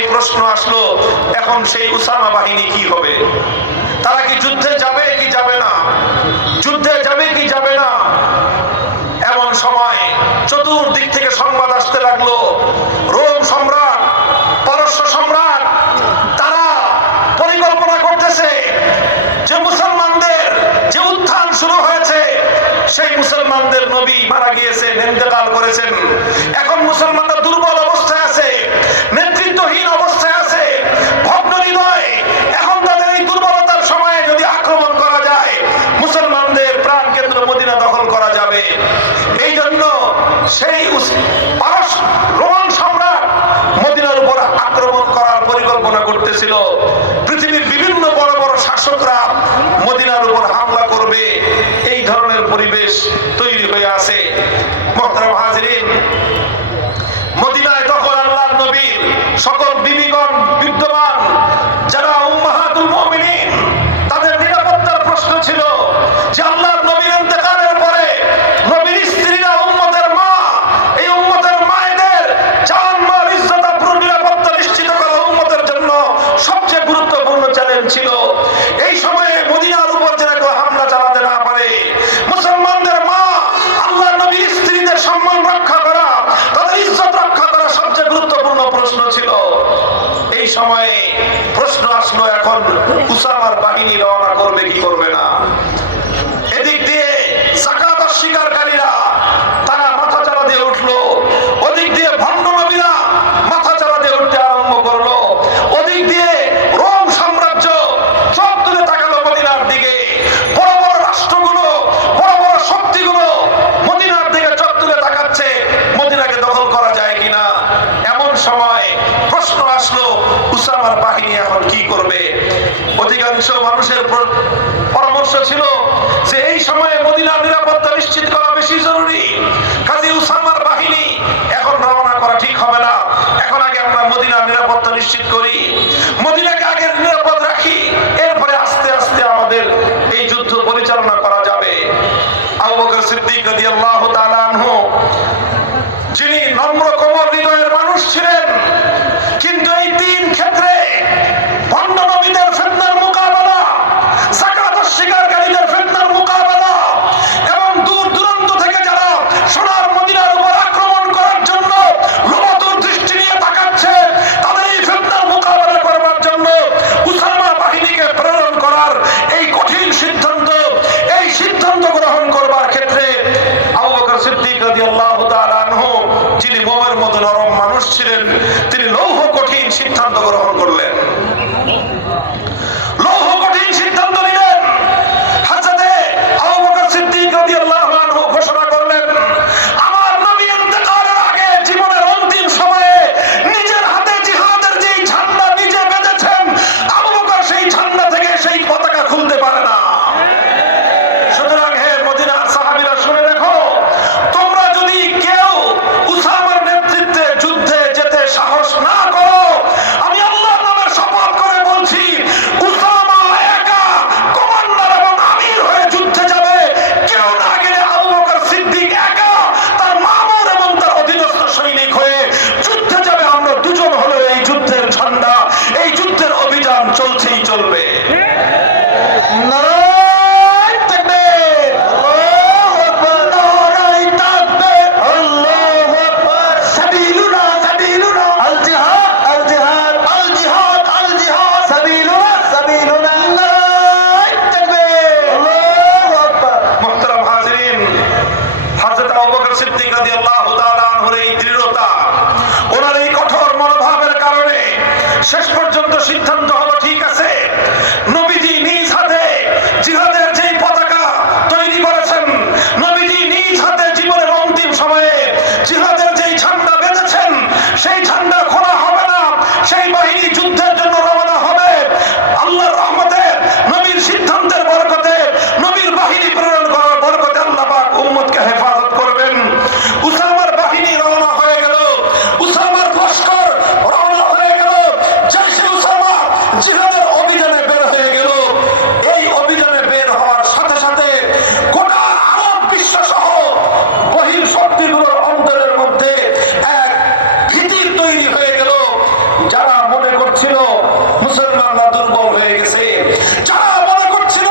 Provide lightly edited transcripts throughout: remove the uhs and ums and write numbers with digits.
সেই প্রশ্ন আসলো, এখন সেই উসামা বাহিনী কি হবে? তারা কি যুদ্ধে যাবে কি যাবে না? যুদ্ধে যাবে কি যাবে না? এমন সময় চতুর্দিক থেকে সংবাদ আসতে লাগলো, রোম সম্রাট, পারস্য সম্রাট তারা পরিকল্পনা করতেছে যে মুসলমানদের যে উত্থান শুরু হয়েছে, সেই মুসলমানদের নবী মারা গিয়েছেন, ইন্তেকাল করেছেন। এখন মুসলমানরা দুর্বল অবস্থায় আছে, নেতৃত্বহীন অবস্থায় আছে, ভগ্ন হৃদয়। এখন তাদের এই দুর্বলতার সময়ে যদি আক্রমণ করা যায়, মুসলমানদের প্রাণ কেন্দ্র মদিনা দখল করা যাবে। এই জন্য সেই রোমান সম্রাট মদিনার উপর আক্রমণ করার পরিকল্পনা করতেছিল। পৃথিবীর বিভিন্ন বড় বড় শাসকরা মদিনার উপর হামলা করবে, এই ধরনের পরিবেশ তৈরি হয়ে আছে। মুহতারাম হাজিরিন, মদিনায় তখন আল্লাহর নবীর সকল বিবিগণ বিদ্যমান, যারা উম্মাহাতুল মুমিনিন, তাদের নিরাপত্তার প্রশ্ন ছিল যে আল্লাহর নবীর ইন্তেকালের পরে নবীর স্ত্রীরা, উম্মতের মা, এই উম্মতের মায়েদের জান মাল ইজ্জত আবরুর নিরাপত্তা নিশ্চিত করা উম্মতের জন্য সবচেয়ে গুরুত্বপূর্ণ চ্যালেঞ্জ ছিল। এই সময়ে মদিনার উপর যেন কেউ হামলা চালাতে না পারে, মুসলমানদের মা, আল্লাহর নবীর স্ত্রীদের সম্মান রক্ষা করা, তাদের ইজ্জত রক্ষা করা সবচেয়ে গুরুত্বপূর্ণ প্রশ্ন ছিল। এই সময়ে প্রশ্ন আসলো, এখন উসামার বাহিনী রওনা করবে কি করবে না? এদিক দিয়ে যাকাত অস্বীকারীরা তারা মাথা চারা দিয়ে উঠলো, ওদিক দিয়ে ভণ্ড নবীরা মাথা চারা দিয়ে উঠতে আরম্ভ করলো, ওদিক দিয়ে রোম সাম্রাজ্য চোখ তুলে তাকালো মদিনার দিকে। বড় বড় রাষ্ট্রগুলো, বড় বড় শক্তিগুলো মদিনার দিকে চোখ তুলে তাকাচ্ছে, মদিনাকে দখল করা যায় কিনা। এমন সময় প্রশ্ন আসলো, উসামার বাহিনী এখন কি করবে? অধিকাংশ মানুষের পরামর্শ ছিল যে এই সময়ে মদিনার নিরাপত্তা নিশ্চিত করা বেশি জরুরি, কাজী উসামার বাহিনী এখন রওনা করা ঠিক হবে না। এখন আগে আমরা মদিনার নিরাপত্তা নিশ্চিত করি, মদিনাকে আগে নিরাপদ রাখি, এরপরে আস্তে আস্তে আমাদের এই যুদ্ধ পরিচালনা করা যাবে। আবু বকর সিদ্দিক রাদিয়াল্লাহু তাআলা আনহু, যিনি নম্র কোমল হৃদয়ের মানুষ ছিলেন, কিন্তু এই তিন ক্ষেত্রে ভণ্ড নবীদের ফিতনার মোকাবেলা, যাকাত অস্বীকারীদের ফিতনার মোকাবেলা এবং দূর দূরান্ত থেকে যারা সোনার মদিনার উপর আক্রমণ করার জন্য লোভতুর দৃষ্টি নিয়ে তাকাচ্ছে, তাদের এই ফিতনার মোকাবেলা করবার জন্য উসামা বাহিনীকে প্রেরণ করার এই কঠিন সিদ্ধান্ত, এই সিদ্ধান্ত গ্রহণ করবার ক্ষেত্রে আবু বকর সিদ্দিক রাদিয়াল্লাহু তাআলা আনহু, যিনি মোমের মতো নরম মানুষ ছিলেন, তিনি লৌহ কঠিন সিদ্ধান্ত গ্রহণ করলেন, লৌহ কঠিন সিদ্ধান্ত নিলেন। হযরতে আবু বকর সিদ্দিক রাদিয়াল্লাহু আনহু ঘোষণা করলেন, আমার নবী ইন্তেকালের আগে জীবনের অন্তিম সময়ে নিজের হাতে জিহাদের যেই ঝান্ডা নিজে বেঁধেছেন, আবু বকর সেই ঝান্ডা থেকে সেই পতাকা খুলতে পারে না। সুতরাং হে মদিনার সাহাবীরা, শুনে দেখো, তোমরা যদি কেউ উসামার নেতৃত্বে যুদ্ধে যেতে সাহস না করো, আমি আল্লাহর নামের শপথ করে বলছি, উসামা একা কমান্ডার এবং আমির হয়ে যুদ্ধে যাবে। কেউ না গেলে আবু বকর সিদ্দিক একা তার মামুর এবং তার অধীনস্থ সৈনিক হয়ে যুদ্ধে যাবে। আমরা দুজন হলো এই যুদ্ধের ঝান্ডা, এই যুদ্ধের অভিযান চলছেই চলবে। সিদ্দিক রাদিয়াল্লাহু তাআলা আনহুর এই দৃঢ়তা, ওনার এই কঠোর মনোভাবের কারণে শেষ পর্যন্ত সিদ্ধান্ত হলো, ঠিক আছে, নবীজি নিজ হাতে জিহাদের যেই পতাকা তৈরি করেছেন, নবীজি নিজ হাতে জীবনের অন্তিম সময়ে জিহাদের যেই ঝান্ডা বেঁধেছেন, সেই ঝান্ডা খোলা হবে না, সেই বাহিনী যুদ্ধের জন্য রওনা হবে। আল্লাহর রহমতে, নবীর সিদ্ধান্তের বরকতে, নবীর বাহিনী প্রেরণ করার বরকতে আল্লাহ পাক উম্মতকে হেফাজত করবেন। উসামার বাহিনী রওনা হয়ে গেল, উসামার লস্কর রওনা হয়ে গেল, জয়শে উসামা জিহাদের অভিযানে বের হয়ে গেল। এই অভিযানে বের হওয়ার সাথে সাথে গোটা আরব বিশ্ব সহ বহির শক্তিগুলোর অন্তরের মধ্যে এক ভীতির তৈরি হয়ে গেল। যারা করছিল মুসলমানরা দুর্বল হয়ে গেছে, যারা মনে করছিল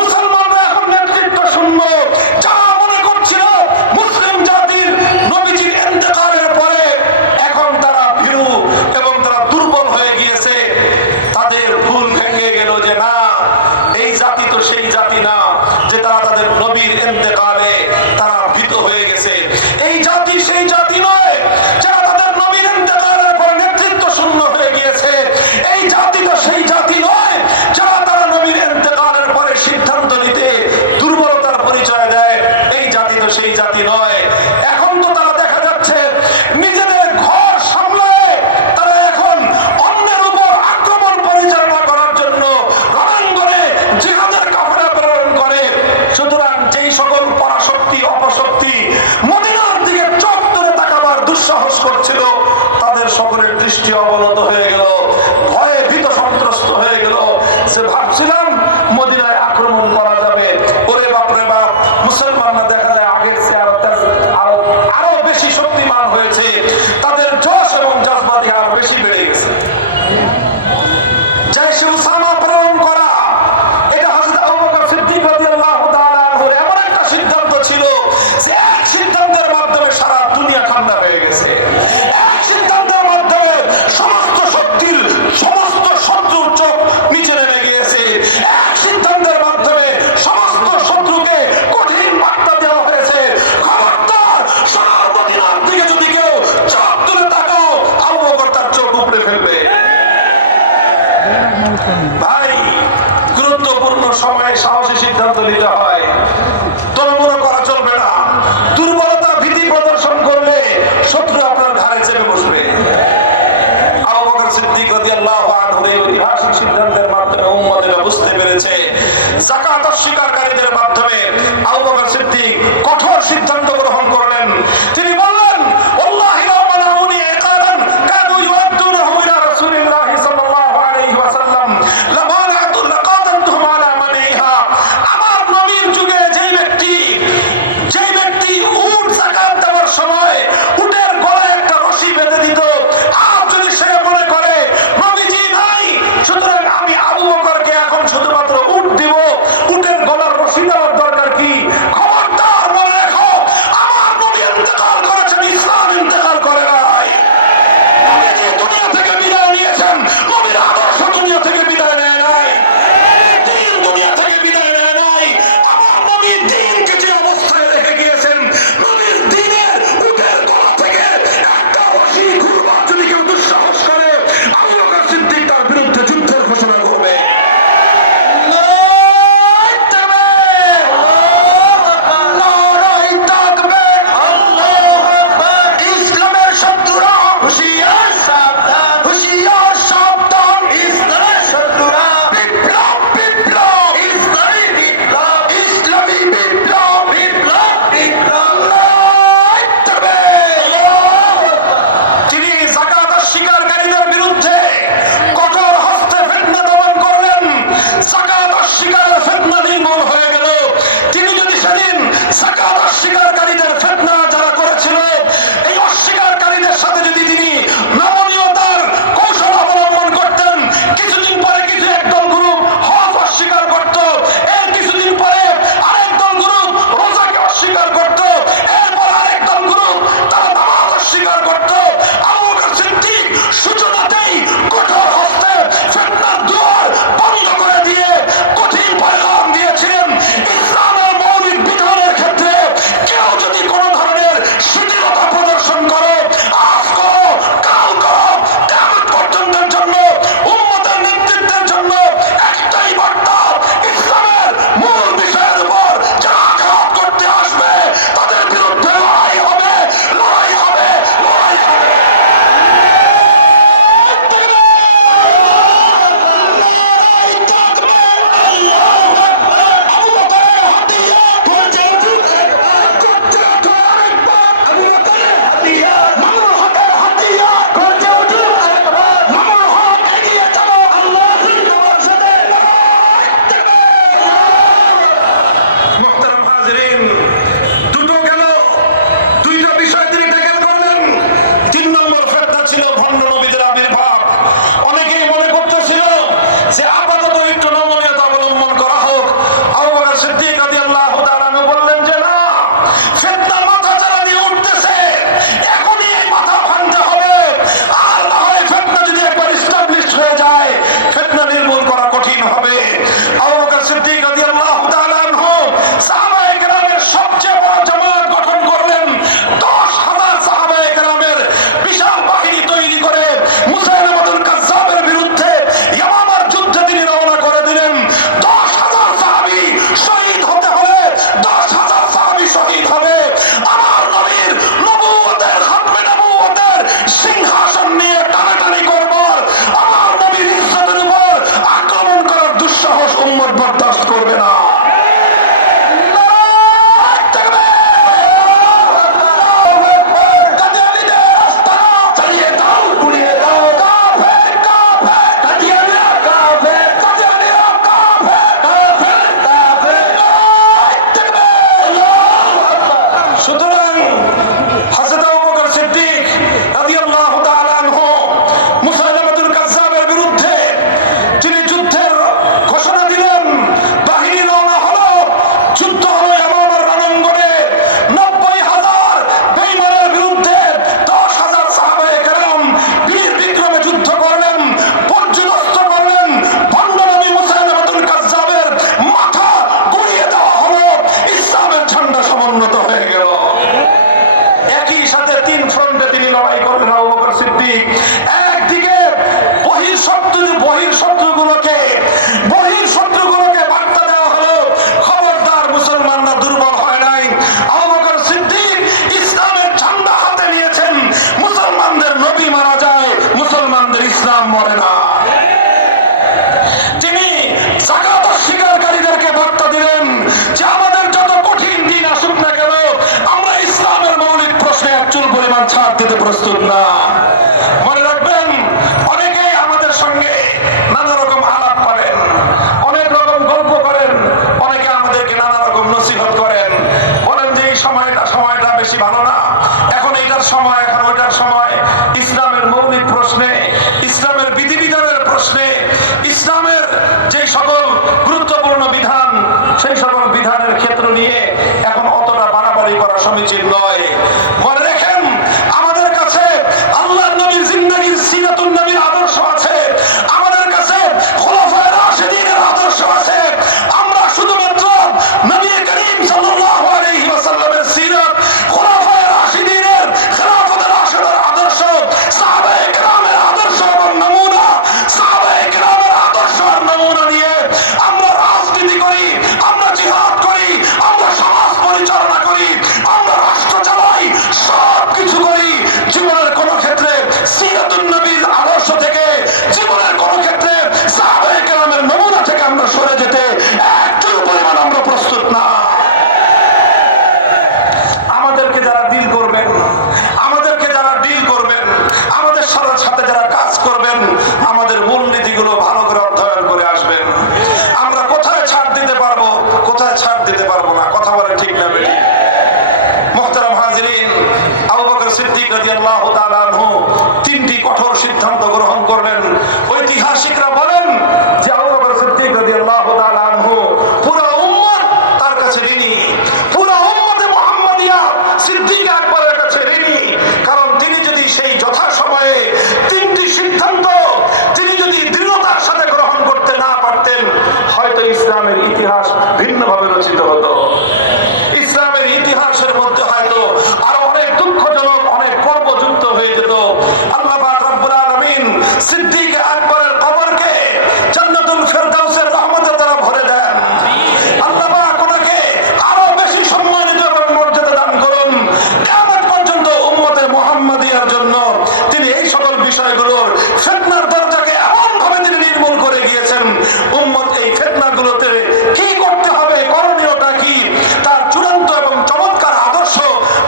মুসলমানরা এখন নেতৃত্ব শূন্য, যারা মনে করছিল মুসলিম জাতির নবীজির ইন্তেকালের পরে এখন তারা ভীরু এবং তারা দুর্বল হয়ে গিয়েছে, তাদের ভুল ভেঙে গেল যে না, এই জাতি তো সেই জাতি না যে তারা তাদের নবীর ইন্তেকালে তারা ভীত হয়ে গেছে। এই জাতি সেই জাতি নয় যারা তাদের নবীর ইন্তেকালের পর নেতৃত্ব শূন্য হয়ে গিয়েছে। এই জাতি তো সেই জাতি নয় যারা তারা নবীর ইন্তেকালের পরে সিদ্ধান্ত নিতে দুর্বলতার পরিচয় দেয়। এই জাতি তো সেই জাতি নয়। এখন তো তারা দেখা যাচ্ছে নিজেদের ঘর সামলায় তারা এখন অন্যের উপর আক্রমণ পরিচালনা করার জন্য রণাঙ্গনে জিহাদের কাফেলা প্রেরণ করে। সুতরাং যেই সকল পরাশক্তি অপশক্তি মদিনার দিকে চোখ তুলে তাকাবার দুঃসাহস করছিল, তাদের সকলের দৃষ্টি অবনত হয়ে গেল, ভয়ে ভীত সন্ত্রস্ত হয়ে গেল। সে ভাবছিলাম মদিনায় আক্রমণ করা যাবে, ওরে বাপরে বাপ, মুসলমানরা দেখা যায় আগের চেয়ে আরো বেশি শক্তিমান হয়েছে, তাদের জোশ এবং জজবাতি আরো বেশি বেড়ে গেছে। জাইশে উসামা প্রেরণ করা, এটা হযরত আবু বকর সিদ্দিক রাদিয়াল্লাহু তাআলা আনহুর এমন একটা সিদ্ধান্ত ছিল যে এক সিদ্ধান্তের মাধ্যমে সারা দুনিয়া ঠান্ডা হয়ে গেছে। এক সিদ্ধান্তের মাধ্যমে সমস্ত শক্তির সমস্ত শত্রুর চোখ নিচে নেমে গিয়েছে। এক সিদ্ধান্তের মাধ্যমে সমস্ত শত্রুকে কঠিন বার্তা দেওয়া হয়েছে, খবরদার সোনার মদিনার দিকে যদি কেউ চোখ তুলে তাকাও, আবু বকর তার চোখ উপড়ে ফেলবে। ভাই, গুরুত্বপূর্ণ সময়ে সাহসী সিদ্ধান্ত নিতে হয়, তলমুড়ো করা চলবে না। দুর্বলতা ভীতি প্রদর্শন করলে শত্রু আপনার ঘাড়ে চেপে বসবে। আবু বকর সিদ্দিক রাদিয়াল্লাহু আনহু এই ঐতিহাসিক সিদ্ধান্তের মাধ্যমে উম্মত এটা বুঝতে পেরেছে। যাকাত অস্বীকারীদের মাধ্যমে আবু বকর সিদ্দিক কঠোর সিদ্ধান্ত গ্রহণ করলেন। তিনি বললেন, আল্লাহি লা মানাউনি ইকাদান কানু ইউআদ্দুনাহু ইলা রাসূলিল্লাহি সাল্লাল্লাহু আলাইহি ওয়াসাল্লাম লামানাতু লাকাদানতুহুম আলা মানিহা। আমার নবীর যুগে যেই ব্যক্তি উট যাকাত দেওয়ার সময় উটের গলায় একটা রশি বেঁধে দিত, আর যদি সে মনে করে নবীজি নাই, সুতরাং আমি আবু বকরকে এখন শুধুমাত্র উট দিব, উটের গলার রশি দেওয়ার দরকার কি? খবরদার মনে রেখো, আমার নবী ইন্তেকাল করেছেন, ইসলাম ইন্তেকাল করে নাই। নবীজি দুনিয়া থেকে বিদায় নিয়েছেন, নবীর আদর্শ দুনিয়া থেকে বিদায় নেয় নাই, দ্বীন দুনিয়া থেকে বিদায় নেয় নাই। আমার নবী দ্বীনকে যে অবস্থায় রেখে গিয়েছেন, নবীর দ্বীনের উটের গলা থেকে একটা রশি খুলবার যদি কেউ দুঃসাহস করে, আবু বকর সিদ্দিক তার বিরুদ্ধে যুদ্ধের ঘোষণা করবে। ইসলামের শত্রুরা হুঁশিয়ার সাবধান, হুঁশিয়ার সাবধান, ইসলামের শত্রুরা বিপ্লব, বিপ্লব, ইসলামী বিপ্লব, ইসলামী বিপ্লব, বিপ্লব, বিপ্লব। তিনি যাকাত অস্বীকারীদের বিরুদ্ধে কঠোর হস্তে ফিতনা দমন করলেন। যাকাত অস্বীকারের ফিতনা নির্মূল হয়ে গেল। তিনি যদি সেদিন যাকাত অস্বীকারীদের ফিতনা যারা করেছিল, এই অস্বীকারীদের সাথে যদি তিনি নমনীয়তার কৌশল অবলম্বন করতেন, কিছুদিন পরে কিছু একদল গ্রুপ হজ অস্বীকার করত, এর কিছুদিন পরে আরেক দল গ্রুপ রোজাকে অস্বীকার করত, এরপর আরেক দল গ্রুপ তারা নামাজ অস্বীকার করত। আবু বকর সিদ্দিক সূচনাতেই কঠোর হস্তে ফিতনার দুয়ার বন্ধ করে দিয়ে কঠিন পয়গাম দিয়েছিলেন, ইসলামের মৌলিক বিধানের ক্ষেত্রে কেউ যদি কোনো ধরনের শিথিলতা প্রদর্শন করে, আজ করো, কাল করো, কিয়ামত পর্যন্তের জন্য উম্মতের নেতৃত্বের জন্য একটাই বার্তা, ইসলামের মূল বিষয়ের উপর যারা আঘাত করতে আসবে তাদের বিরুদ্ধে লড়াই হবে, লড়াই হবে, লড়াই হবে। ইসলাম মরে না। তিনি জাকাত অস্বীকারীদেরকে বার্তা দিলেন যে আমাদের যত কঠিন দিন আসুক না কেন, আমরা ইসলামের মৌলিক প্রশ্নে এক চুল পরিমাণ ছাড় দিতে প্রস্তুত না। মনে রাখবেন, অনেকেই আমাদের সঙ্গে নানা রকম আলাপ করেন, অনেক রকম গল্প করেন, অনেকে আমাদেরকে নানা রকম নসিহত করেন, বলেন যে এই সময়টা বেশি ভালো না, এখন এইটার সময়, এখন ওইটার সময়। ইসলামের মৌলিক প্রশ্নে, ইসলামের বিধিবিধানের প্রশ্নে, ইসলামের যে সকল গুরুত্বপূর্ণ বিধান, সেই সকল বিধানের ক্ষেত্র নিয়ে এখন অতটা বাড়াবাড়ি করা সমীচীন নয়। মনে রেখেন, আমাদের কাছে আল্লাহর নবীর জিন্দেগীর সিরাতুন নবীর আদর্শ আছে, আমাদের কাছে খুলাফায়ে রাশিদিনের আদর্শ আছে। আমরা শুধুমাত্র নবী করিম সাল্লাল্লাহু আলাইহি ওয়াসাল্লামের সিরাত, খুলাফায়ে রাশিদিনের খেলাফতের রাশিদের আদর্শ, সাহাবায়ে কেরামের আদর্শ এবং নমুনা, সাহাবায়ে কেরামের আদর্শ আর নমুনা নিয়ে আমরা রাজনীতি করি, আমরা জিহাদ করি, আমরা সমাজ পরিচালনা করি, আমরা রাষ্ট্র চালাই, সব কিছু করি। জীবনের কোন ক্ষেত্রে সিরাতুন নবীর আদর্শ থেকে, জীবনের কোন ক্ষেত্রে সাহাবায়ে কেরামের নমুনা থেকে আমরা সরে যেতে একটু পরিমাণ আমরা প্রস্তুত না। আমাদেরকে যারা ডিল করবেন, আমাদের সাথে যারা কাজ করবেন, আমাদের মূলনীতিগুলো ভালো করে অধ্যয়ন করে আসবেন। আমরা কোথায় ছাড় দিতে পারবো, কোথায় ছাড় দিতে পারবো না, কথা বলে ঠিক না বেঠিক? মুহতারাম হাজিরিন, আবু বকর সিদ্দিক রাদিয়াল্লাহু তাআলা আনহু তিনটি কঠোর সিদ্ধান্ত গ্রহণ করলেন। ঐতিহাসিকরা বলেন যে আবু বকর সিদ্দিক রাদিয়াল্লাহু তাআলা আনহু পুরো উম্মত তার কাছে ঋণী, পুরো উম্মতে মুহাম্মাদিয়া সিদ্দিক আকবরের কাছে ঋণী। কারণ তিনি যদি সেই যথাসময়ে তিনটি সিদ্ধান্ত তিনি যদি দৃঢ়তার সাথে গ্রহণ করতে না পারতেন, হয়তো ইসলামের ইতিহাস ভিন্নভাবে রচিত হতো। ইসলামের ইতিহাসের মধ্যে হয়তো আরো অনেক দুঃখজনক অনেক পর্ব যুক্ত হয়ে যেত। আল্লাহ পাক রব্বুল আলামিন সিদ্দিক আকবরের কবরকে জান্নাতুল ফেরদাউসের রহমতের দ্বারা ভরে দেন। আল্লাহ পাক ওনাকে আরো বেশি সম্মানিত এবং মর্যাদা দান করুন। কিয়ামত পর্যন্ত উম্মতে মুহাম্মাদিয়ার জন্য তিনি এই সকল বিষয়গুলোর ফিতনার দরজাকে এমন ভাবে তিনি নির্মূল করে গিয়েছেন, উম্মত এই ফিতনাগুলোতে কি করতে হবে, করণীয়টা কি, তার চূড়ান্ত এবং চমৎকার আদর্শ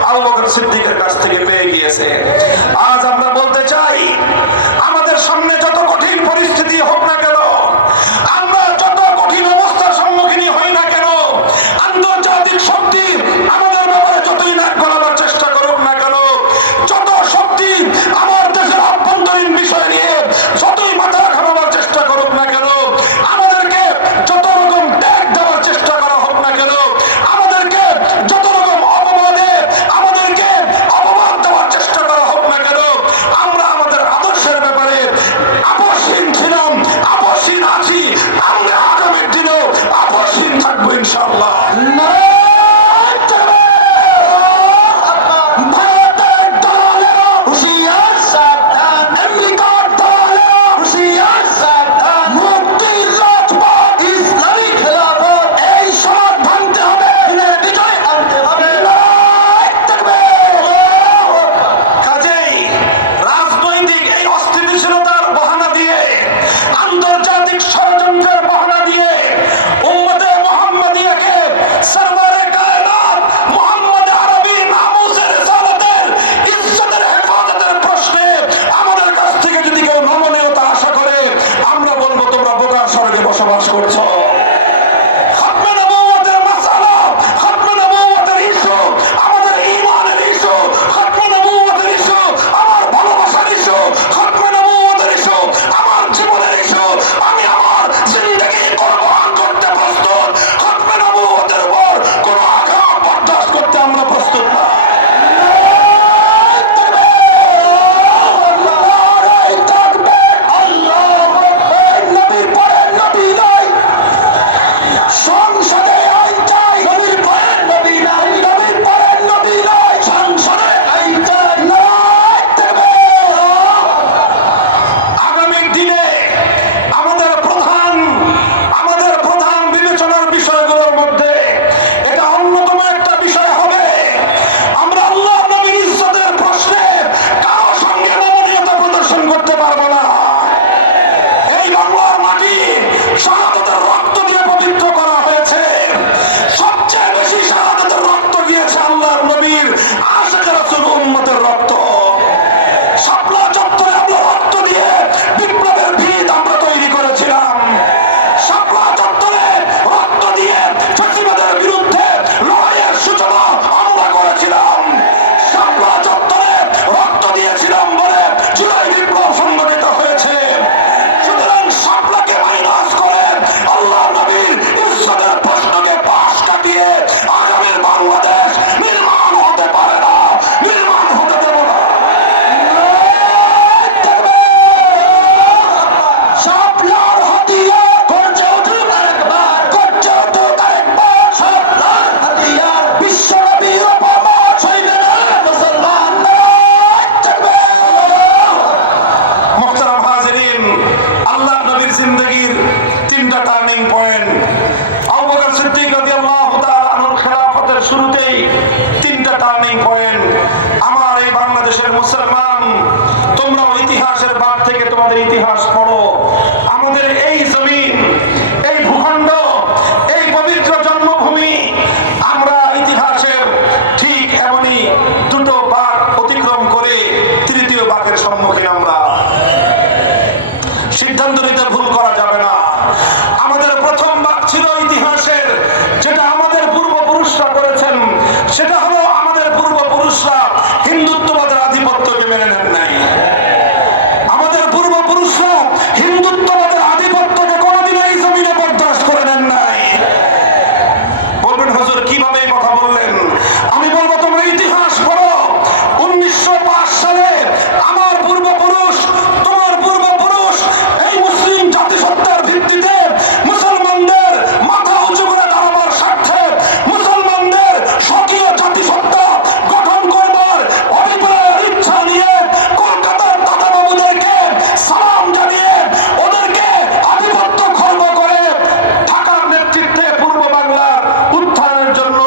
আবু বকর সিদ্দিকের কাছ থেকে পেয়ে গিয়েছে। আজ আমরা বলতে চাই, আমাদের সামনে যত কঠিন পরিস্থিতি হোক না কেন, আমরা যত কঠিন অবস্থার সম্মুখীন হই না কেন, আন্তর্জাতিক শক্তি আমাদের ব্যাপারে যতই নাক গলাবার চেষ্টা করুক না কেন, যত শক্তি আমার দেশের অভ্যন্তরীণ বিষয় নিয়ে আমাদের ইতিহাস পড়ো। আমাদের এই জমিন, এই ভূখণ্ড, এই পবিত্র জন্মভূমি, আমরা ইতিহাসের ঠিক এমনই দুটো বাঁক অতিক্রম করে তৃতীয় বাঁকের সম্মুখীন আমরা। সিদ্ধান্ত নিতে ভুল করা যাবে না। আমাদের প্রথম বাঁক ছিল ইতিহাসের, যেটা আমাদের পূর্বপুরুষরা করেছেন, সেটা হলো আমাদের পূর্বপুরুষরা হিন্দুত্ববাদের আধিপত্যকে মেনে নেন নাই। আমাদের পূর্বপুরুষরা হিন্দুত্ববাদের আধিপত্যকে কোনোদিন এই জমিনে বরদাস্ত করে নেন নাই। বলবেন হুজুর কিভাবে এই কথা বললেন? আমি বলবো তোমরা ইতিহাস পড়ো। 1905 সালে আমার পূর্বপুরুষ, তোমার পূর্বপুরুষ এই মুসলিম জাতিসত্তার ভিত্তিতে মুসলমানদের মাথা উঁচু করে দাঁড়াবার স্বার্থে, মুসলমানদের স্বকীয় জাতিসত্তা গঠন করবার অভিপ্রায়ের ইচ্ছা নিয়ে কলকাতার দাদাবাবুদেরকে সালাম জানিয়ে ওদেরকে আধিপত্য খর্ব করে ঢাকার নেতৃত্বে পূর্ব বাংলার উত্থানের জন্য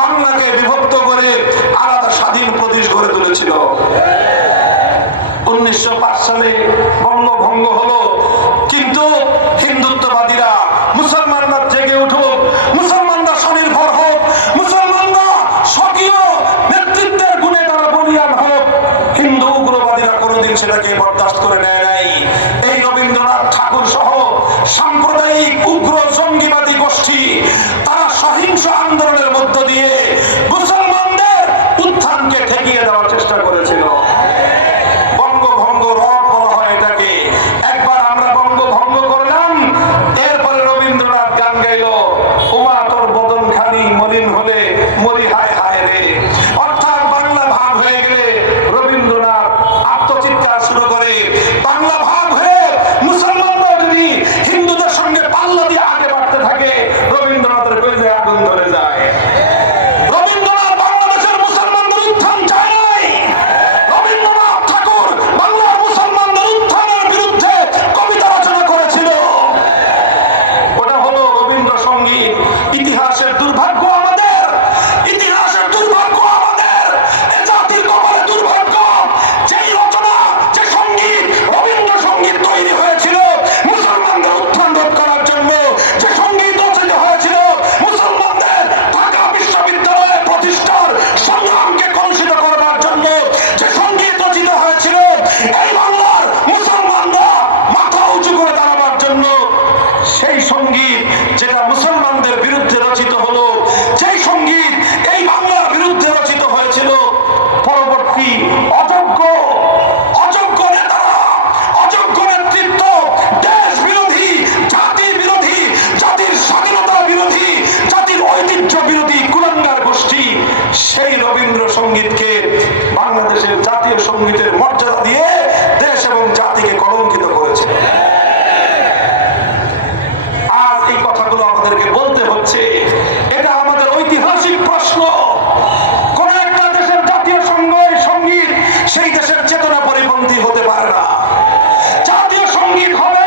বাংলাকে বিভক্ত করে আলাদা স্বাধীন প্রদেশ গড়ে তুলেছিল। 1905 সালে বঙ্গভঙ্গ হলো, কিন্তু হিন্দুত্ববাদীরা, মুসলমানরা জেগে উঠুক, মুসলমানরা স্বনির্ভর হোক, মুসলমানরা স্বকীয় নেতৃত্বের গুণে তারা বলিয়ান হোক, হিন্দু উগ্রবাদীরা কোনোদিন সেটাকে বরদাস্ত করে নেয় নাই। এই রবীন্দ্রনাথ ঠাকুর সহ সাম্প্রদায়িক উগ্র জঙ্গিবাদী গোষ্ঠী তারা সহিংস আন্দোলনের মধ্য দিয়ে মুসলমানদের উত্থানকে ঠেকিয়ে দেওয়ার চেষ্টা করেছিল। বঙ্গভঙ্গ রব বলা হয় এটাকে। একবার আমরা বঙ্গভঙ্গ করলাম, এরপরে রবীন্দ্রনাথ গান গাইল, ওমা তোর বদন খানি মলিন হলে মরি হায় হায় রে। অর্থাৎ বাংলা ভাগ হয়ে গেলে রবীন্দ্রনাথ আত্মচিৎকার শুরু করে। বাংলা ভাগ হয়ে মুসলমানরা যদি হিন্দুদের সঙ্গে পাল্লা দিয়ে আগে বাড়তে থাকে, রবীন্দ্রনাথের কলিজায় আগুন ধরে যায়। রবীন্দ্রনাথ বাংলাদেশের মুসলমানদের উত্থান চায় নাই। রবীন্দ্রনাথ ঠাকুর বাংলার মুসলমানদের উত্থানের বিরুদ্ধে কবিতা রচনা করেছিল। ওটা হলো রবীন্দ্রসঙ্গীত। ইতিহাসের দুর্ভাগ্য আমাদের, ইতিহাসের দুর্ভাগ্য আমাদের, এ জাতির কপালে দুর্ভাগ্য। যেই রচনা, যে সঙ্গীত, রবীন্দ্রসঙ্গীত তৈরি হয়েছিল মুসলমানদের উত্থান রোধ করার জন্য, যে সঙ্গীত রচিত হয়েছিল মুসলমানদের ঢাকা বিশ্ববিদ্যালয় প্রতিষ্ঠার সংগ্রামকে কলুষিত করবার জন্য, যে সঙ্গীত রচিত হয়েছিল এই বাংলার মুসলমানরা মাথা উঁচু করে দাঁড়াবার জন্য, সেই সঙ্গীত যেটা মুসলমানদের বিরুদ্ধে রচিত হলো, যেই সঙ্গীত এই বাংলার বিরুদ্ধে রচিত হয়েছিল, পরবর্তী অযোগ্য অযোগ্য নেতারা, অযোগ্য নেতৃত্ব, দেশ বিরোধী, জাতি বিরোধী, জাতির স্বাধীনতা বিরোধী, জাতির ঐতিহ্য বিরোধী কুলাঙ্গার গোষ্ঠী সেই রবীন্দ্রসঙ্গীতকে বাংলাদেশের জাতীয় সঙ্গীতের মর্যাদা দিয়ে দেশ এবং জাতিকে কলঙ্কিত করেছে। আজ এই কথাগুলো আমাদেরকে বলতে হচ্ছে। এটা আমাদের ঐতিহাসিক প্রশ্ন। কোন একটা দেশের জাতীয় সঙ্গীত সেই দেশের চেতনা পরিপন্থী হতে পারে না। জাতীয় সঙ্গীত হবে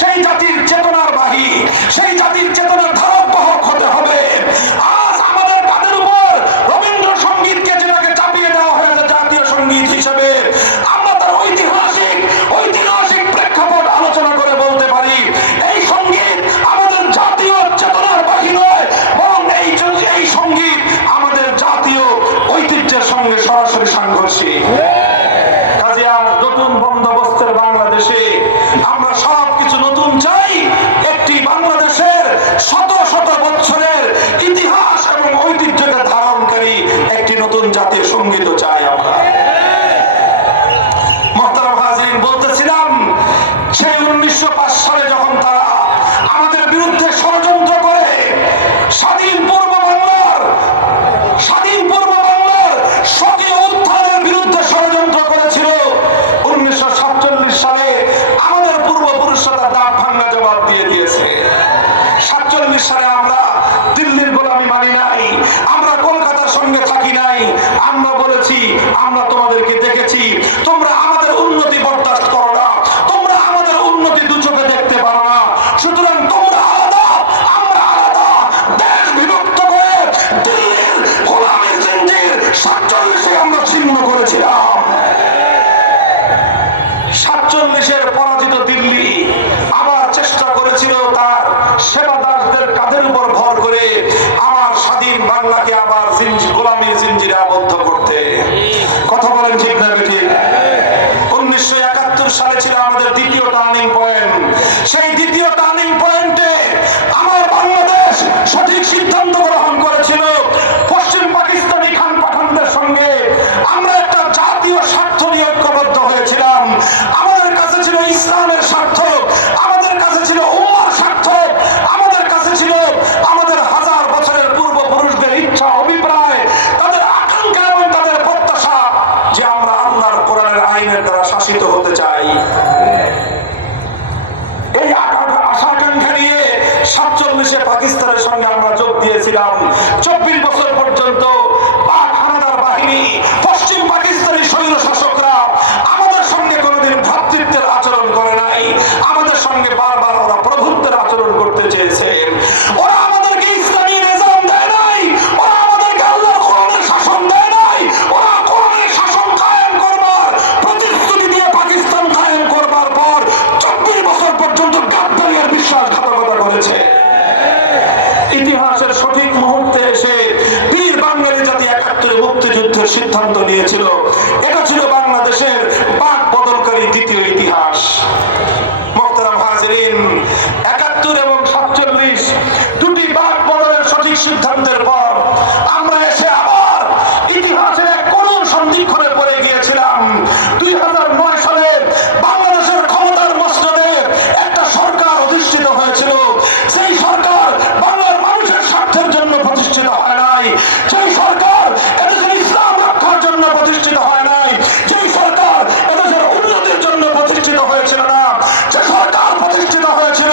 সেই জাতির চেতনার বাহী, সেই জাতির চেতনার ধারক বাহক হতে হবে। আজ আমাদের কাদের উপর রবীন্দ্রসঙ্গীতকে যেটাকে চাপিয়ে দেওয়া হয়েছে জাতীয় সঙ্গীত হিসেবে, আমরা তার ঐতিহাসিক প্রেক্ষাপট আলোচনা করে বলতে পারি এই সঙ্গীত আমাদের জাতীয় চেতনার বাহী নয়, বরং এই সঙ্গীত আমাদের জাতীয় ঐতিহ্যের সঙ্গে সরাসরি সাংঘর্ষিক। কাজে আজ নতুন বন্দোবস্তের বাংলাদেশে আমরা সবকিছু নতুন চাই। একটি বাংলাদেশের শত শত বছরের ইতিহাস এবং ঐতিহ্যকে ধারণকারী একটি নতুন জাতীয় সঙ্গীত চাই আমরা। মোহতারাম হাজিরিন, বলতেছিলাম সেই 1905 সালে যখন তারা আমাদের বিরুদ্ধে ষড়যন্ত্র করে স্বাধীন পূর্ব বাংলার স্বকীয় উত্থানের বিরুদ্ধে ষড়যন্ত্র করেছিল, 1947 সালে আমাদের পূর্বপুরুষরা দাঁত ভাঙা বাংলাদেশের পরাজিত দিল্লি আবার চেষ্টা করেছিল তার সেবাদাসদের কাঁধের উপর ভর করে আমার স্বাধীন বাংলাকে আবার গোলামীর জিঞ্জিরে আবদ্ধ করতে। কথা বলেন ঠিক না ঠিক? 1971 সালে ছিল আমাদের দ্বিতীয় টার্নিং পয়েন্ট। সেই দ্বিতীয় টার্নিং পয়েন্টে আমার বাংলাদেশ সঠিক সিদ্ধান্ত গ্রহণ করেছিল। পশ্চিম পাকিস্তানি খান পাঠানদের সঙ্গে আমরা একটা জাতীয় স্বার্থ নিয়ে ঐক্যবদ্ধ হয়েছিলাম। আমাদের কাছে ছিল ইসলামের স্বার্থ, আমাদের কাছে ছিল উম্মার স্বার্থ, আমাদের কাছে ছিল আমাদের হাজার বছরের পূর্বপুরুষদের ইচ্ছা, অভিপ্রায়, তাদের আকাঙ্ক্ষা এবং তাদের প্রত্যাশা যে আমরা আল্লাহর কোরআনের আইনের দ্বারা শাসিত হতে চাই। এই আশা আকাঙ্ক্ষা নিয়ে 47-এ পাকিস্তানের সঙ্গে আমরা যোগ দিয়েছিলাম। 24 বছর পর্যন্ত পাক হানাদার বাহিনী, পশ্চিম পাকিস্তানি স্বৈর শাসকরা আমাদের সঙ্গে কোনোদিন ভ্রাতৃত্বের আচরণ করে নাই। আমাদের সঙ্গে বারবার ওরা প্রভুত্বের আচরণ করতে চেয়েছে। ওরা আমাদেরকে ইসলামী নিজাম দেয় নাই, ওরা আমাদেরকে আল্লাহর কোরআনের শাসন দেয় নাই। ওরা কোরআনের শাসন কায়েম করবার প্রতিশ্রুতি দিয়ে পাকিস্তান কায়েম করবার পর 24 বছর পর্যন্ত গাদ্দারি আর বিশ্বাসঘাতকতা করেছে। ইতিহাসের সঠিক মুহূর্তে এসে বীর বাঙালি জাতি 71-এ মুক্তিযুদ্ধের সিদ্ধান্ত নিয়েছিল। এটা ছিল বাংলাদেশের বাক বদলকারী দ্বিতীয় ইতিহাস। মুহতারাম হাজিরিন, 71 এবং 47 দুটি বাক বদলের সঠিক সিদ্ধান্তের পর আমরা এসে আবার ইতিহাসের এক করুণ সন্ধিক্ষণে পড়ে গিয়েছিলাম। 2009 সালে বাংলাদেশের ক্ষমতার মসনদে একটা সরকার অধিষ্ঠিত হয়েছিল। সেই সরকার বাংলার মানুষের স্বার্থের জন্য প্রতিষ্ঠিত হয় নাই। সেই সরকার এদেশের ইসলাম রক্ষার জন্য প্রতিষ্ঠিত হয় নাই। যেই সরকার এদেশের উন্নতির জন্য প্রতিষ্ঠিত হয়েছিল না, যে সরকার প্রতিষ্ঠিত হয়েছিল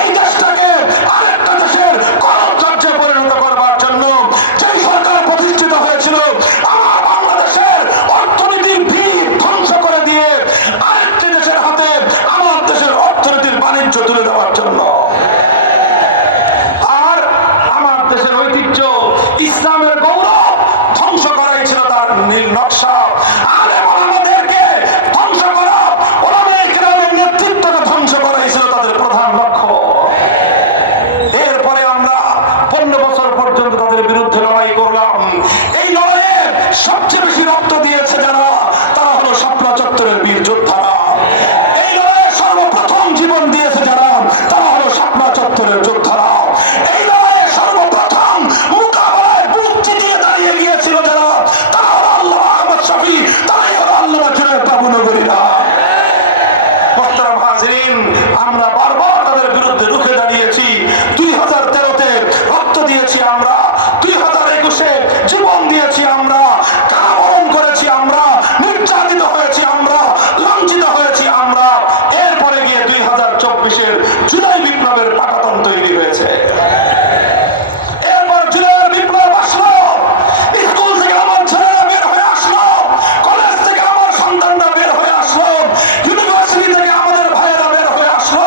এই দেশটাকে আরেকটা দেশের করদ রাজ্যে পরিণত করবার জন্য, যেই সরকার প্রতিষ্ঠিত হয়েছিল আমার বাংলাদেশের অর্থনীতির ভিত ধ্বংস করে দিয়ে আরেকটি দেশের হাতে আমার দেশের অর্থনীতির বাণিজ্য তুলে দেওয়ার জন্য। আর আমার দেশের ঐতিহ্য, ইসলামের গৌরব ধ্বংস করাই ছিল তার নীল নকশা। আর এবং আমাদেরকে ধ্বংস করা, ওলামায়ে কেরামের নেতৃত্বকে ধ্বংস করাই ছিল তাদের প্রধান লক্ষ্য। এরপরে আমরা 15 বছর পর্যন্ত তাদের বিরুদ্ধে লড়াই করলাম। এই লড়াইয়ে সবচেয়ে বেশি রক্ত দিয়েছে যারা, তারা হলো শাপলা চত্বরের বীর যোদ্ধারা। এই লড়াইয়ে সর্বপ্রথম জীবন দিয়েছে যারা, তারা হলো শাপলা চত্বরের যোদ্ধারা। এই লড়াইয়ে সর্বপ্রথম মোকাবেলায় বুক চিতিয়ে দাঁড়িয়ে গিয়েছিল যারা, তারা হলো আল্লামা আহমদ শফী, তারাই হলো আল্লামা জুনায়েদ বাবুনগরীরা। মুহতারাম হাজিরিন, আমরা বারবার তাদের বিরুদ্ধে রুখে দাঁড়িয়েছি। 2013-তে রক্ত দিয়েছি আমরা, 2021-এ জীবন দিয়েছি আমরা, কারাবরণ করেছি আমরা, নির্যাতিত হয়েছি আমরা, লাঞ্ছিত হয়েছি আমরা। এরপরে গিয়ে 2024-এর জুলাই বিপ্লবের পাটাতন তৈরি হয়েছে। এরপর জুলাইয়ের বিপ্লব আসলো, স্কুল থেকে আমার ছেলেরা বের হয়ে আসলো, কলেজ থেকে আমার সন্তানরা বের হয়ে আসলো, ইউনিভার্সিটি থেকে আমাদের ভাইয়েরা বের হয়ে আসলো,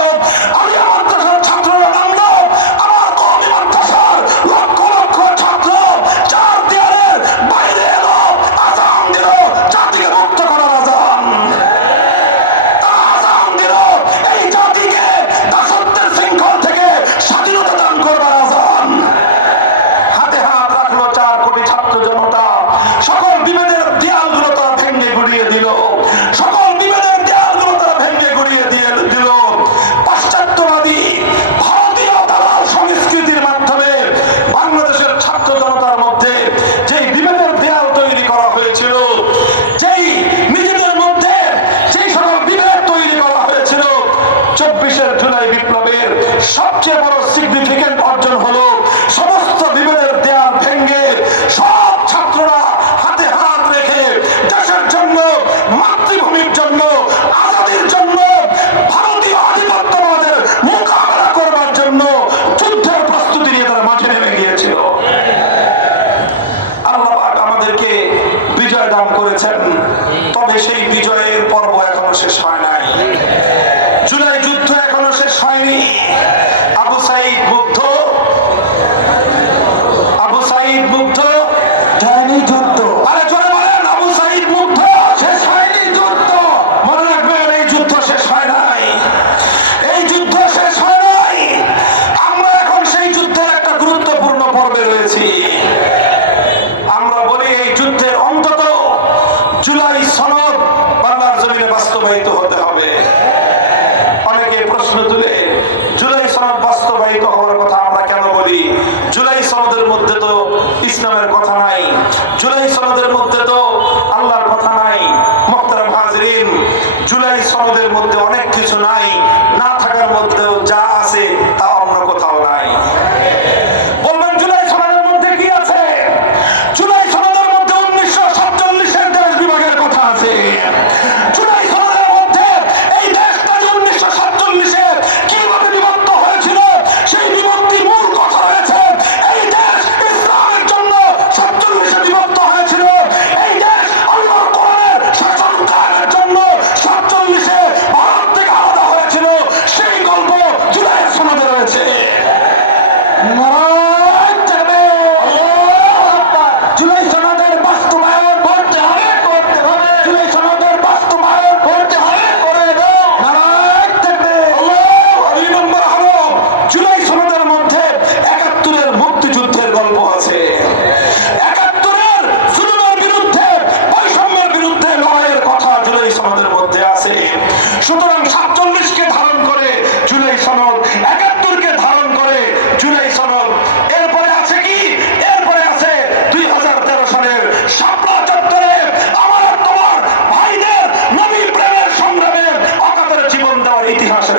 আলিয়া মাদ্রাসার ছাত্ররা নামলো, আমার কওমি মাদ্রাসার লক্ষ লক্ষ ছাত্র চার দেয়ালের বাইরে এলো, আযান দিল, জাতিকে মুক্ত করার আযান। তারা আযান দিল এই জাতিকে দাসত্বের শৃঙ্খল থেকে স্বাধীনতা দান করবার আযান। হাতে হাত রাখলো 4 কোটি ছাত্র জনতা। সকল বিভেদের দেয়ালগুলো তারা ভেঙে গুড়িয়ে দিল, সকল বিভেদের দেয়ালগুলো তারা ভেঙে গুড়িয়ে দিয়ে দিল। পাশ্চাত্যবাদী ভারতীয় দালাল সংস্কৃতির মাধ্যমে বাংলাদেশের ছাত্র জনতার মধ্যে যেই বিভেদের দেয়াল তৈরি করা হয়েছিল, যেই নিজেদের মধ্যে যেই সকল বিভেদ তৈরি করা হয়েছিল, 24-এর জুলাই বিপ্লবের সবচেয়ে বড় সিগনিফিকেন্ট অর্জন হলো সমস্ত বিভেদের দেয়াল ভেঙে সব ছাত্ররা হাতে হাত রেখে দেশের জন্য, মাতৃভূমির জন্য, আজাদির জন্য, ভারতীয় আধিপত্যবাদের মোকাবেলা করবার জন্য যুদ্ধের প্রস্তুতি নিয়ে তারা মাঠে নেমে গিয়েছিল। আল্লাহ পাক আমাদেরকে বিজয় দান করেছেন, তবে সেই বিজয়ের পর্ব এখনো শেষ হয় নাই। জুলাই যুদ্ধ এখনো শেষ হয়নি। আবু সাঈদ মুগ্ধ,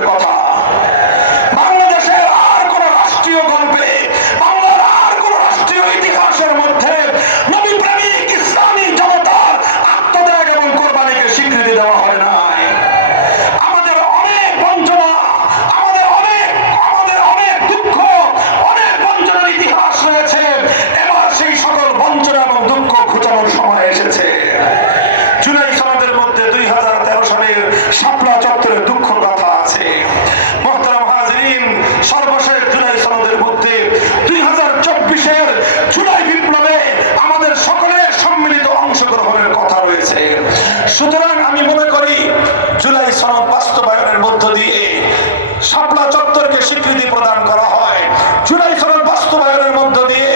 গল্পের কথা। বাংলাদেশের আর কোন রাষ্ট্রীয় গল্পে, বাংলার আর কোন রাষ্ট্রীয় ইতিহাসের মধ্যে নবী প্রেমিক ইসলামী জনতার আত্মত্যাগ এবং কোরবানিকে স্বীকৃতি দেওয়া হয় নাই। আমাদের অনেক বঞ্চনা, আমাদের অনেক দুঃখ, অনেক বঞ্চনার ইতিহাস রয়েছে। এবার সেই সকল বঞ্চনা এবং দুঃখ ঘুচানোর সময় এসেছে। জুলাই সনদের মধ্যে 2013 সালের শাপলা চত্বরের দুঃখ কথা আছে। মোহতারাম হাজরিন, সর্বশেষ জুলাই সনদের মধ্যে 2024-এর জুলাই বিপ্লবে আমাদের সকলের সম্মিলিত অংশগ্রহণের কথা রয়েছে। সুতরাং আমি মনে করি জুলাই সনদ বাস্তবায়নের মধ্য দিয়ে শাপলা চত্বরকে স্বীকৃতি প্রদান করা হয়। জুলাই সনদ বাস্তবায়নের মধ্য দিয়ে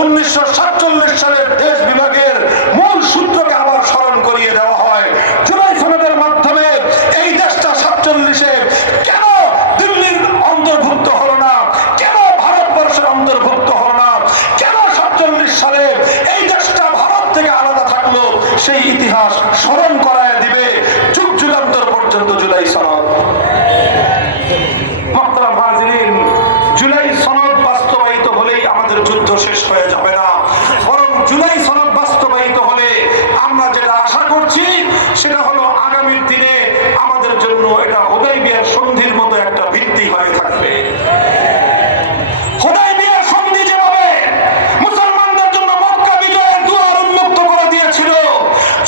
1947 সালের দেশ বিভাগের মূল সূত্রকে আবার স্মরণ করিয়ে দেওয়া হয়। জুলাই সনদের মাধ্যমে এই দেশটা 47-এ কেন দিল্লির অন্তর্ভুক্ত হলো না, কেন ভারতবর্ষের অন্তর্ভুক্ত হলো না, কেন 47 সালে এই দেশটা ভারত থেকে আলাদা থাকলো, সেই ইতিহাস স্মরণ করায় দিবে যুগ যুগান্তর পর্যন্ত জুলাই সনদ। মোহতারাম হাজরিন, জুলাই সনদ বাস্তবায়িত হলেই আমাদের যুদ্ধ শেষ হয়ে যাবে না, বরং জুলাই সনদ বাস্তবায়িত হলে আমরা যেটা আশা করছি সেটা হলো আগামীর দিনে আমাদের জন্য এটা হুদায়বিয়ার সন্ধির মতো একটা ভিত্তি হয়ে থাকবে। হুদায়বিয়ার সন্ধি যেভাবে মুসলমানদের জন্য মক্কা বিজয়ের দুয়ার উন্মুক্ত করে দিয়েছিল,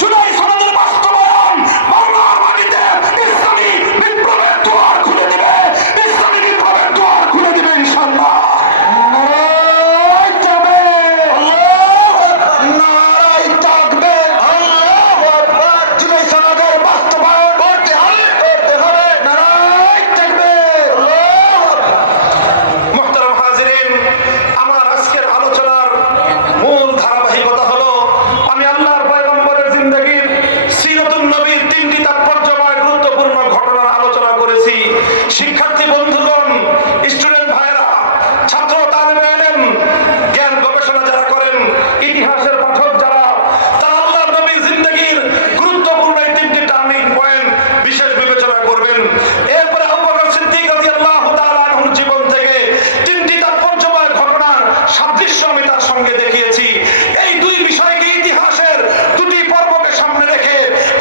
জুলাই সনদের বাস্তবায়ন বাংলার মাটিতে ইসলামী বিপ্লবের দুয়ার খুলে দিবে, ইসলামী বিপ্লবের দুয়ার খুলে দিবে ইনশাআল্লাহ। শিক্ষার্থী বন্ধুগণ, স্টুডেন্ট ভাইরা, ছাত্র তালেবে ইলম, জ্ঞান গবেষণা যারা করেন, ইতিহাসের পাঠক যারা, তারা আল্লাহর নবীর জিন্দেগীর গুরুত্বপূর্ণ এই 3টি টার্নিং পয়েন্ট বিশেষ বিবেচনা করবেন। এরপরে আবু বকর সিদ্দিক রাদিয়াল্লাহু তাআলা আনহুর জীবন থেকে 3টি তাৎপর্যময় ঘটনার সাদৃশ্য আমি তার সঙ্গে দেখিয়েছি। এই দুই বিষয়কে, ইতিহাসের 2টি পর্বকে সামনে রেখে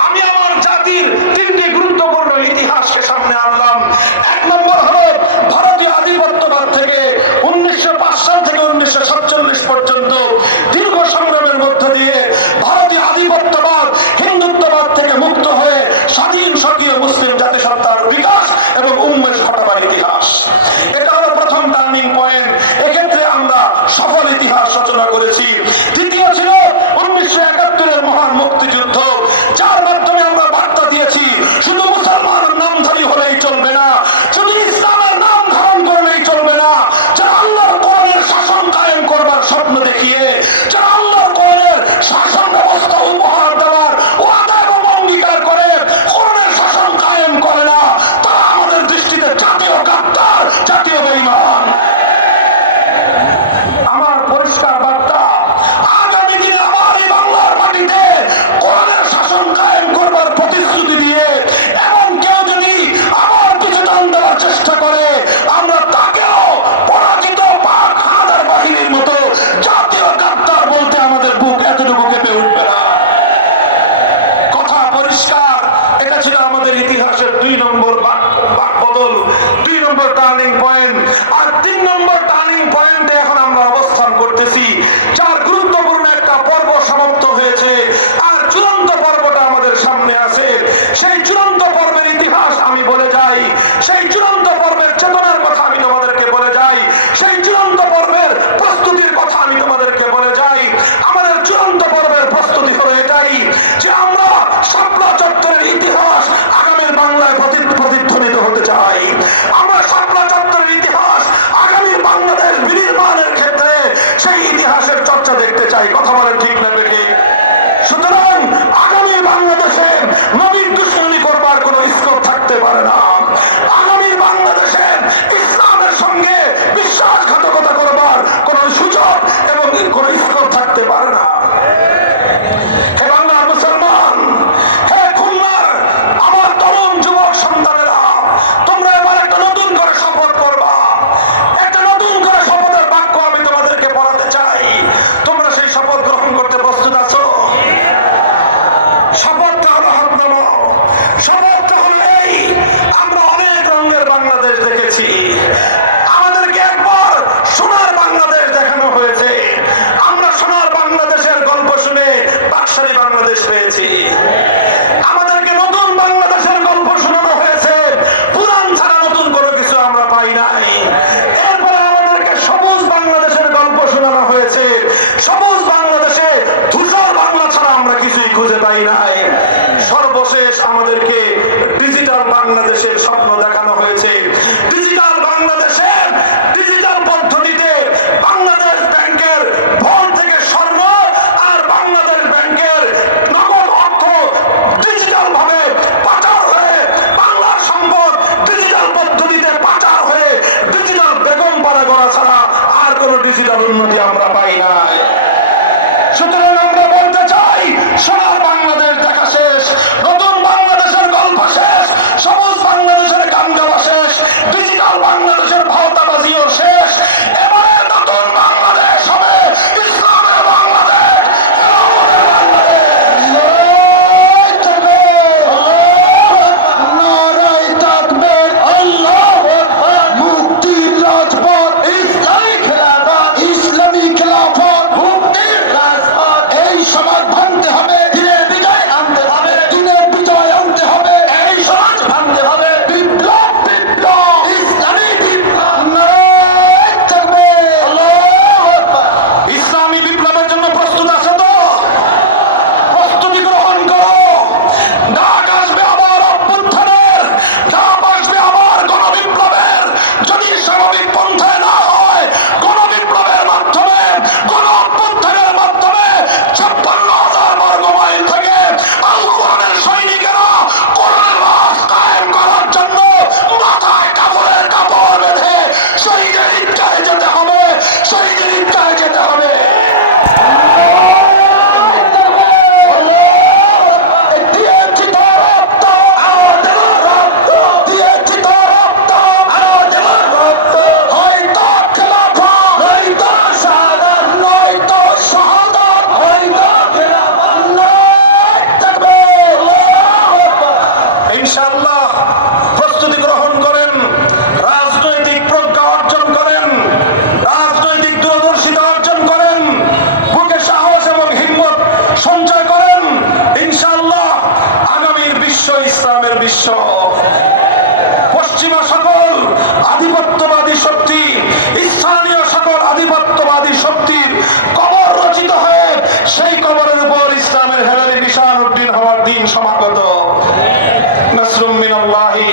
আমি আমার জাতির 3টি গুরুত্বপূর্ণ ইতিহাসকে সামনে আনলাম। 1 নম্বর হলো ভারতীয় আধিপত্যবাদ থেকে 1905 সাল থেকে 1947 পর্যন্ত দীর্ঘ সংগ্রামের মধ্য দিয়ে ভারতীয় আধিপত্যবাদ, হিন্দুত্ববাদ থেকে মুক্ত হয়ে স্বাধীন স্বকীয় মুসলিম জাতিসত্তার বিকাশ এবং উন্মেষ ঘটাবার ইতিহাস। এটা হলো প্রথম টার্নিং পয়েন্ট। এক্ষেত্রে আমরা সফল ইতিহাস রচনা করেছি। দ্বিতীয় ছিল 1971-এর মহান মুক্তিযুদ্ধ, যার মাধ্যমে আমরা বার্তা দিয়েছি শুধু মুসলমানের নামধারী হলেই চলবে না, শুধু ইসলামের নাম ধারণ করলেই চলবে না, যারা আল্লাহর কোরআনের শাসন কায়েম করবার স্বপ্ন দেখিয়ে, যারা আল্লাহর কোরআনের শাসন ব্যবস্থা উপহার দেওয়ার ওয়াদা এবং অঙ্গীকার করে কোরআনের শাসন কায়েম করে না, তারা আমাদের দৃষ্টিতে জাতীয় গাদ্দার, জাতীয় বেঈমান। আমার পরিষ্কার বার্তা, আগামী দিনে আমার এই বাংলার মাটিতে কোরআনের শাসন কায়েম করবার প্রতিশ্রুতি দিয়ে এমন কেউ যদি আমার পিছু টান দেওয়ার চেষ্টা করে, আমরা তাকেও পরাজিত পাক হানাদার বাহিনীর মতো জাতীয় গাদ্দার বলতে আমাদের বুক এতটুকু কেঁপে উঠবে না। কথা পরিষ্কার। এটা ছিল আমাদের ইতিহাসের 2 নম্বর বাকবদল, 2 নম্বর টার্নিং পয়েন্ট। আর 3 নম্বর টার্নিং পয়েন্টে এখন আমরা অবস্থান করতেছি, যার গুরুত্বপূর্ণ একটা পর্ব সমাপ্ত হয়েছে, আর চূড়ান্ত পর্বটা আমাদের সামনে আছে। সেই চূড়ান্ত পর্বের ইতিহাস আমি বলে যাই, সেই চূড়ান্ত পর্বের চেতনার কথা আমি তোমাদেরকে বলে যাই, সেই চূড়ান্ত পর্বের প্রস্তুতির কথা আমি তোমাদেরকে বলে যাই। আমাদের চূড়ান্ত পর্বের প্রস্তুতি হলো এটাই যে আমরা শাপলা চত্বরের ইতিহাস আগামীর বাংলায় প্রতিধ্বনিত হতে চাই। আমরা শাপলা চত্বরের ইতিহাস আগামীর বাংলাদেশ বিনির্মাণের ক্ষেত্রে সেই ইতিহাসের চর্চা দেখতে চাই। কথা বলেন ঠিক না বেঠিক? সুতরাং আগামী বাংলাদেশে নবীর দুশ্মনী করবার কোনো স্কোপ থাকতে পারে না। আগামী বাংলাদেশে আধিপত্যবাদী শক্তি, স্থানীয় সকল আধিপত্যবাদী শক্তির কবর রচিত হয়ে সেই কবরের উপর ইসলামের হেলালি নিশান উদ্দিন হওয়ার দিন সমাগত। নাসরুম মিনাল্লাহি